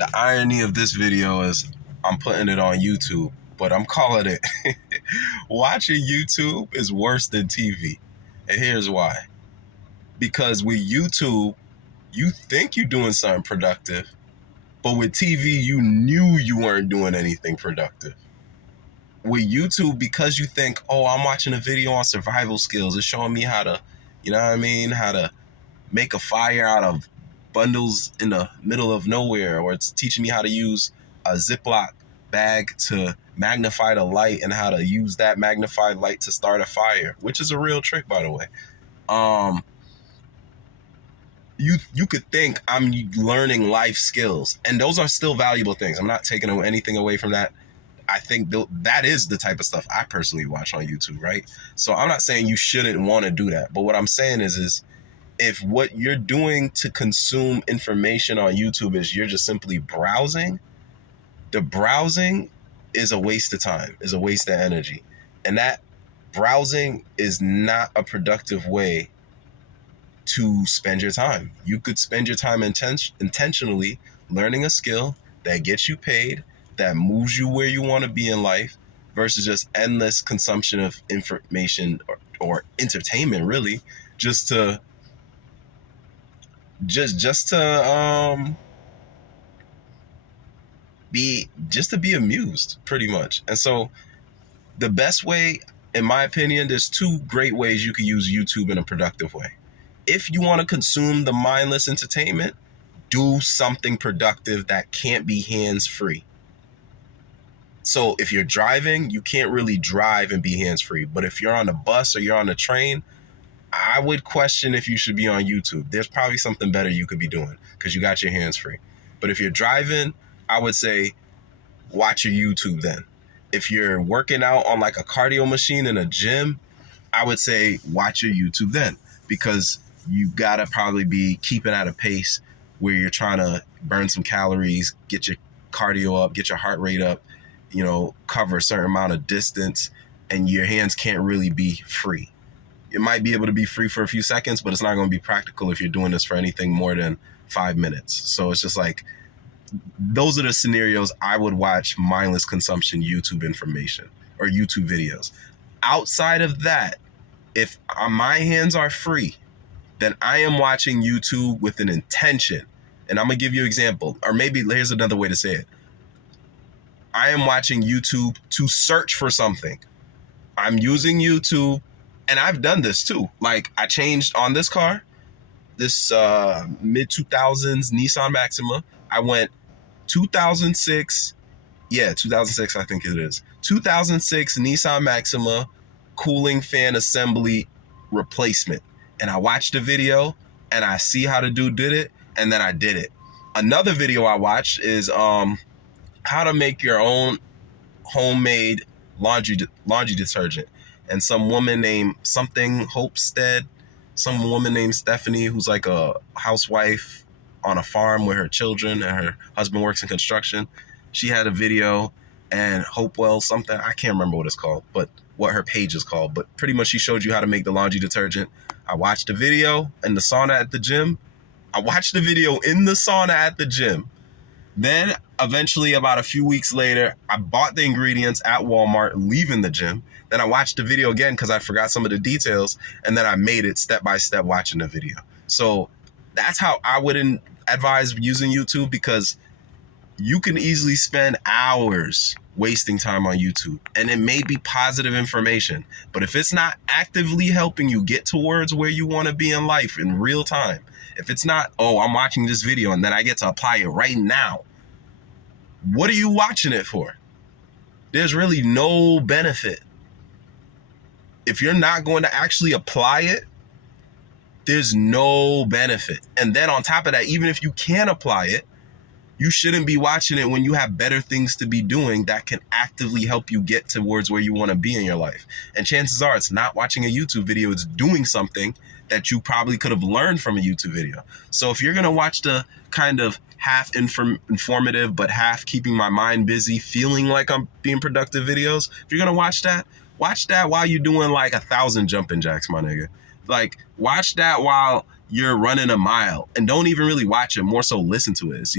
The irony of this video is I'm putting it on YouTube, but I'm calling it watching YouTube is worse than TV. And here's why. Because with YouTube, you think you're doing something productive, but with TV, you knew you weren't doing anything productive. With YouTube, because you think, oh, I'm watching a video on survival skills. It's showing me how to, you know what I mean? How to make a fire out of bundles in the middle of nowhere, or it's teaching me how to use a Ziploc bag to magnify the light and how to use that magnified light to start a fire, which is a real trick, by the way. You could think I'm learning life skills, and those are still valuable things. I'm not taking anything away from that. I think that is the type of stuff I personally watch on YouTube, right? So I'm not saying you shouldn't want to do that, but what I'm saying is if what you're doing to consume information on YouTube is you're just simply browsing, the browsing is a waste of time, is a waste of energy. And that browsing is not a productive way to spend your time. You could spend your time intentionally learning a skill that gets you paid, that moves you where you want to be in life, versus just endless consumption of information or entertainment, really, just to be amused, pretty much. And so the best way, in my opinion, there's two great ways you can use YouTube in a productive way. If you want to consume the mindless entertainment, do something productive that can't be hands-free. So if you're driving, you can't really drive and be hands-free. But if you're on a bus or you're on a train, I would question if you should be on YouTube. There's probably something better you could be doing because you got your hands free. But if you're driving, I would say watch your YouTube then. If you're working out on like a cardio machine in a gym, I would say watch your YouTube then, because you gotta probably be keeping at a pace where you're trying to burn some calories, get your cardio up, get your heart rate up, you know, cover a certain amount of distance, and your hands can't really be free. It might be able to be free for a few seconds, but it's not going to be practical if you're doing this for anything more than 5 minutes. So it's just like, those are the scenarios I would watch mindless consumption YouTube information or YouTube videos. Outside of that, if my hands are free, then I am watching YouTube with an intention. And I'm going to give you an example, or maybe here's another way to say it. I am watching YouTube to search for something. I'm using YouTube, and I've done this too. Like, I changed on this car, this mid-2000s Nissan Maxima. I went 2006 I think it is. 2006 Nissan Maxima cooling fan assembly replacement. And I watched the video, and I see how the dude did it, and then I did it. Another video I watched is how to make your own homemade laundry detergent. And some woman named something Hopestead, some woman named Stephanie, who's like a housewife on a farm with her children, and her husband works in construction. She had a video, and Hopewell something, I can't remember what it's called, but what her page is called. But pretty much she showed you how to make the laundry detergent. I watched the video in the sauna at the gym. I watched the video in the sauna at the gym. Then eventually, about a few weeks later, I bought the ingredients at Walmart, leaving the gym. Then I watched the video again because I forgot some of the details, and then I made it step by step watching the video. So that's how I wouldn't advise using YouTube, because you can easily spend hours wasting time on YouTube, and it may be positive information, but if it's not actively helping you get towards where you want to be in life in real time, if it's not, oh, I'm watching this video and then I get to apply it right now, what are you watching it for? There's really no benefit. If you're not going to actually apply it, there's no benefit. And then on top of that, even if you can apply it, you shouldn't be watching it when you have better things to be doing that can actively help you get towards where you want to be in your life. And chances are it's not watching a YouTube video, it's doing something that you probably could have learned from a YouTube video. So if you're going to watch the kind of half informative but half keeping my mind busy, feeling like I'm being productive videos, if you're going to watch that while you're doing like 1,000 jumping jacks, my nigga. Like, watch that while you're running a mile, and don't even really watch it, more so listen to it.